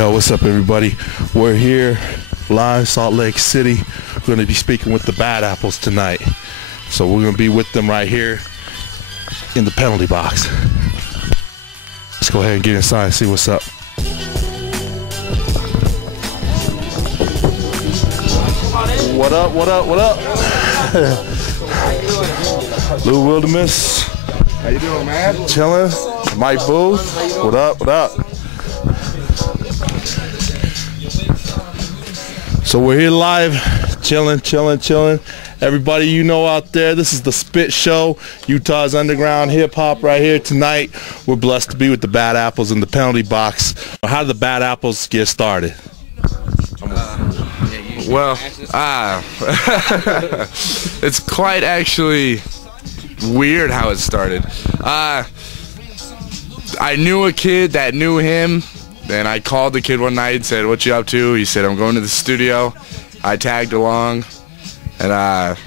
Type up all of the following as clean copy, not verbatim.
Yo, what's up, everybody? We're here live, Salt Lake City. We're going to be speaking with the Bad Apples tonight. So we're going to be with them right here in the penalty box. Let's go ahead and get inside and see what's up. What up, what up, what up? Lou Wildamiss. How you doing, man? Chillin'. Mike Booth. What up, what up? So we're here live, chilling. Everybody you know out there, this is the Spit Show, Utah's underground hip-hop right here tonight. We're blessed to be with the Bad Apples in the penalty box. How did the Bad Apples get started? It's quite actually weird how it started. I knew a kid that knew him. And I called the kid one night and said, "What you up to?" He said, "I'm going to the studio." I tagged along, and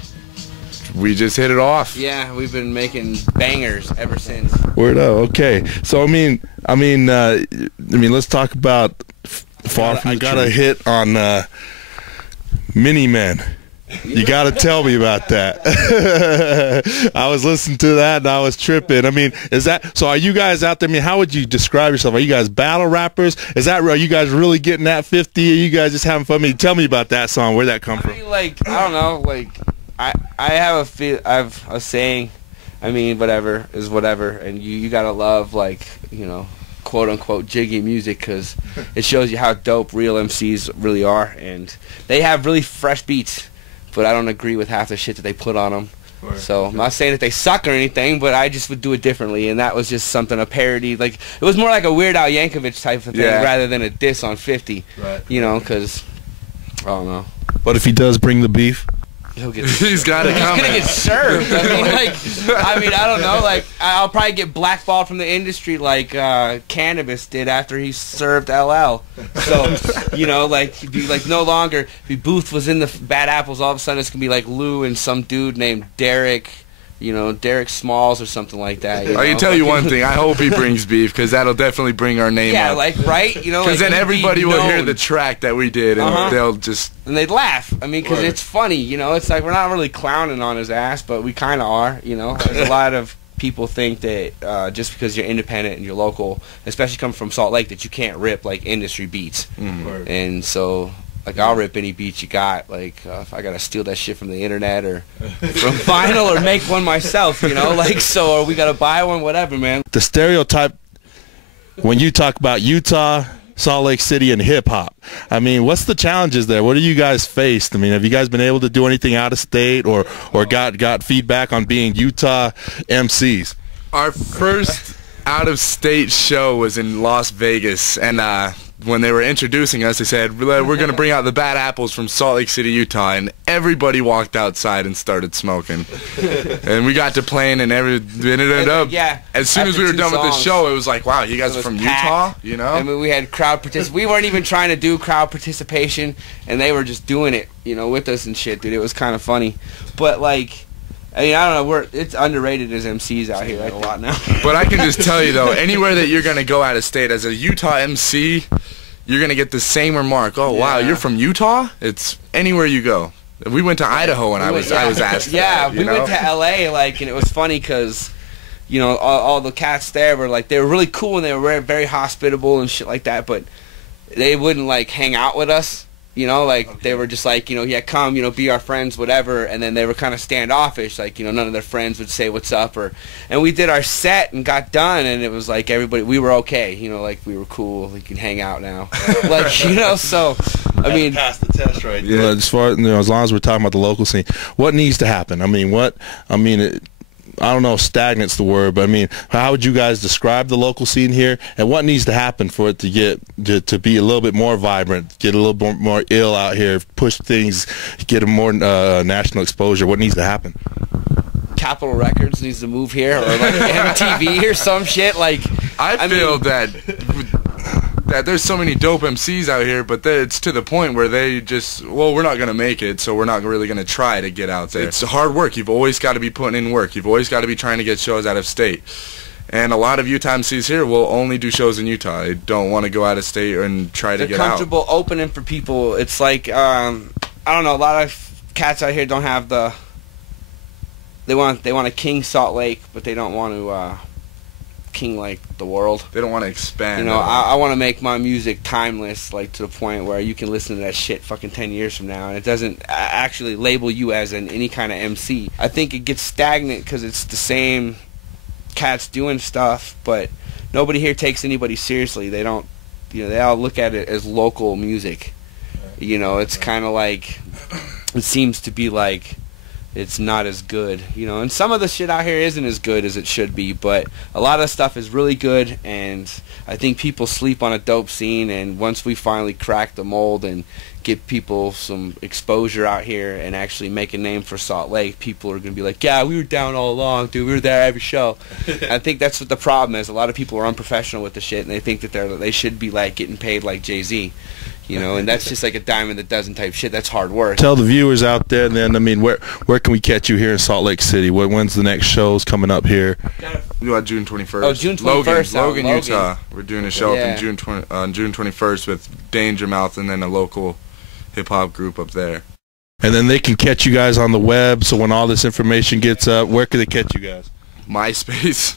we just hit it off. Yeah, we've been making bangers ever since. Word up. Okay. So I mean, let's talk about Far From. I got a hit on Mini Men. You got to tell me about that. I was listening to that and I was tripping. I mean, is that so? Are you guys out there? I mean, how would you describe yourself? Are you guys battle rappers? Is that real? Are you guys really getting that 50? Are you guys just having fun? I mean, tell me about that song. Where'd that come from? I mean, like, I don't know. Like, I have a saying. I mean, whatever is whatever, and you gotta love, like, you know, quote unquote jiggy music, because it shows you how dope real MCs really are, and they have really fresh beats. But I don't agree with half the shit that they put on them. Right. So I'm not saying that they suck or anything, but I just would do it differently, and that was just something, a parody. Like, it was more like a Weird Al Yankovic type of thing, rather than a diss on 50. Right. You know, because I don't know. But if he does bring the beef, he'll get. He's got it coming. He's gonna get served. I mean, I don't know. Like, I'll probably get blackballed from the industry, like Cannabis did after he served LL. So, you know, like, he'd be like, no longer. If Booth was in the Bad Apples, all of a sudden it's gonna be like Lou and some dude named Derek. You know, Derek Smalls or something like that. I can tell you one thing. I hope he brings beef, because that'll definitely bring our name up. Yeah, like, right? You know, because like, then everybody will hear the track that we did, and they'll just... And they'd laugh. I mean, because it's funny, you know? It's like, we're not really clowning on his ass, but we kind of are, you know? There's a lot of people think that just because you're independent and you're local, especially coming from Salt Lake, that you can't rip, like, industry beats. And so... Like, I'll rip any beat you got. Like, if I gotta steal that shit from the internet or from vinyl or make one myself, you know? Like, so, or we gotta buy one, whatever, man. The stereotype when you talk about Utah, Salt Lake City, and hip-hop, I mean, what's the challenges there? What have you guys faced? I mean, have you guys been able to do anything out of state or got feedback on being Utah MCs? Our first out-of-state show was in Las Vegas, and when they were introducing us, they said, we're going to bring out the Bad Apples from Salt Lake City, Utah, and everybody walked outside and started smoking. And we got to playing, and it ended up, as soon as we were done with the show, it was like, wow, you guys are from Utah, you know? I mean, we had crowd participation. We weren't even trying to do crowd participation, and they were just doing it, you know, with us and shit, dude. It was kind of funny. But, like... I mean, I don't know. It's underrated as MCs out here, a lot now. But I can just tell you, though, anywhere that you're going to go out of state, as a Utah MC, you're going to get the same remark. Oh, wow, you're from Utah? It's anywhere you go. We went to Idaho, and I was asked that, we went to L.A., like, and it was funny because, you know, all the cats there were, like, they were really cool, and they were very hospitable and shit like that, but they wouldn't, like, hang out with us. You know, like, they were just like, you know, yeah, come, you know, be our friends, whatever, and then they were kind of standoffish, like, you know, none of their friends would say what's up, and we did our set and got done, and it was like everybody, we were okay, you know, like, we were cool, we can hang out now, like, you know, so, I mean, pass the test right there. As far, you know, as long as we're talking about the local scene, what needs to happen? I mean, I don't know if stagnant's the word, but I mean, how would you guys describe the local scene here, and what needs to happen for it to get to be a little bit more vibrant, get a little bit more ill out here, push things, get a more national exposure? What needs to happen? Capitol Records needs to move here, or like MTV or some shit. Like, I feel that there's so many dope MCs out here, but it's to the point where they just, well, we're not going to make it, so we're not really going to try to get out there. It's hard work. You've always got to be putting in work. You've always got to be trying to get shows out of state. And a lot of Utah MCs here will only do shows in Utah. I don't want to go out of state and try to get out. They're comfortable opening for people. It's like, I don't know, a lot of cats out here don't have the... They want to king Salt Lake, but they don't want to king like the world. They don't want to expand. You know, I want to make my music timeless, like to the point where you can listen to that shit fucking 10 years from now, and it doesn't actually label you as any kind of MC. I think it gets stagnant because it's the same cats doing stuff, but nobody here takes anybody seriously. They don't, you know, they all look at it as local music. You know, it's kind of like, it seems to be like it's not as good, you know, and some of the shit out here isn't as good as it should be, but a lot of stuff is really good, and I think people sleep on a dope scene, and once we finally crack the mold and get people some exposure out here and actually make a name for Salt Lake, people are going to be like, yeah, we were down all along, dude, we were there every show. I think that's what the problem is. A lot of people are unprofessional with the shit, and they think that they should be like getting paid like Jay-Z. You know, and that's just like a dime in the dozen type shit. That's hard work. Tell the viewers out there, and then, I mean, where can we catch you here in Salt Lake City? When's the next shows coming up here? We got June 21st. Oh, June 21st. Logan, Utah. We're doing a show up on June 21st with Danger Mouth and then a local hip-hop group up there. And then they can catch you guys on the web, so when all this information gets up, where can they catch you guys? MySpace.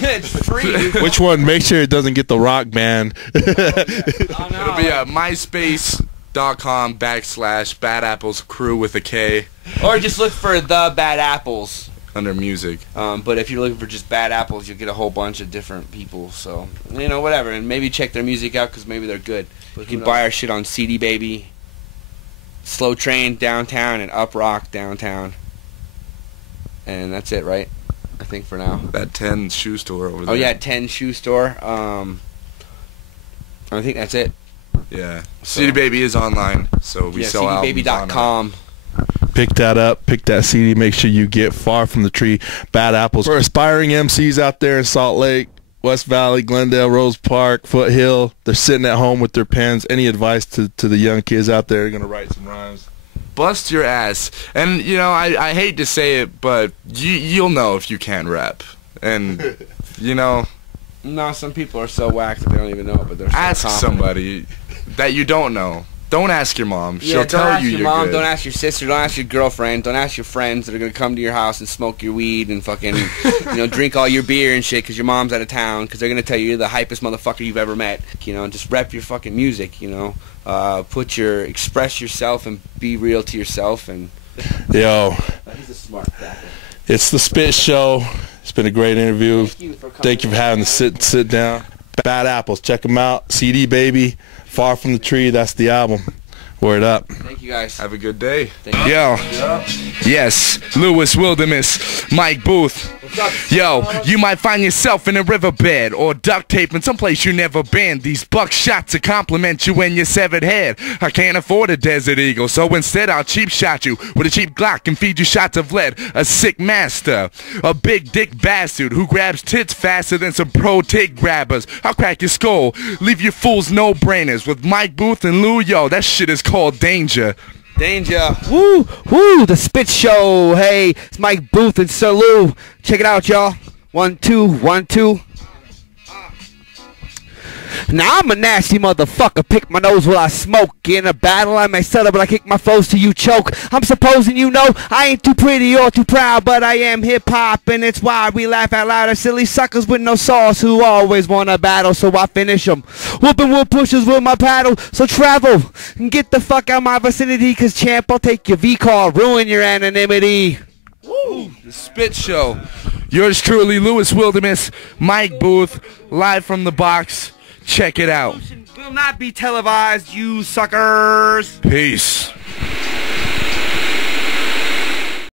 It's free. Which one? Make sure it doesn't get the rock band. Oh, no. It'll be myspace.com/Bad Apples Crew with a K. Or just look for The Bad Apples. Under music. But if you're looking for just Bad Apples, you'll get a whole bunch of different people. So, you know, whatever. And maybe check their music out because maybe they're good. You can buy our shit on CD Baby, Slow Train downtown, and Up Rock downtown. And that's it, right? I think for now. That 10 shoe store over there. Oh yeah, 10 shoe store. I think that's it. Yeah. So. CD Baby is online, so we sell albums. CDBaby.com. Pick that up. Pick that CD. Make sure you get Far From the Tree, Bad Apples. For aspiring MCs out there in Salt Lake, West Valley, Glendale, Rose Park, Foothill, they're sitting at home with their pens. Any advice to the young kids out there who are going to write some rhymes? Bust your ass. And, you know, I hate to say it, but you'll know if you can't rap. And, you know. No, some people are so whacked that they don't even know it, but they're so ask confident. somebody that you don't know. Don't ask your mom. She'll tell you you're mom, good. Don't ask your sister. Don't ask your girlfriend. Don't ask your friends that are going to come to your house and smoke your weed and fucking, you know, drink all your beer and shit because your mom's out of town because they're going to tell you you're the hypest motherfucker you've ever met. You know, and just rep your fucking music, you know. Express yourself and be real to yourself. And Yo, he's a smart guy. It's the Spit Show. It's been a great interview. Thank you for having to sit down. Bad Apples, check them out. CD Baby, Far From the Tree. That's the album. Word up. Thank you guys. Have a good day. Yo. Yes, Lewis Wildamiss, Mike Booth. Yo, you might find yourself in a riverbed or duct tape in someplace you never been. These buckshots to compliment you and your severed head. I can't afford a Desert Eagle, so instead I'll cheap shot you with a cheap Glock and feed you shots of lead. A sick master, a big dick bastard who grabs tits faster than some pro tig grabbers. I'll crack your skull, leave you fools no-brainers. With Mike Booth and Lou, yo, that shit is called danger. Danger. Woo, woo, the Spit Show. Hey, it's Mike Booth and Sir Lou. Check it out, y'all. 1, 2, 1, 2. Now I'm a nasty motherfucker, pick my nose while I smoke. In a battle I may settle, but I kick my foes till you choke. I'm supposing you know I ain't too pretty or too proud, but I am hip-hop, and it's why we laugh out loud at silly suckers with no sauce who always want to battle, so I finish them. Whooping wood pushers with my paddle, so travel and get the fuck out my vicinity, cause champ, I'll take your V-call, ruin your anonymity. Woo! The Spit Show. Yours truly, Lewis Wildamiss, Mike Booth, live from the box. Check it out. Will not be televised, you suckers. Peace.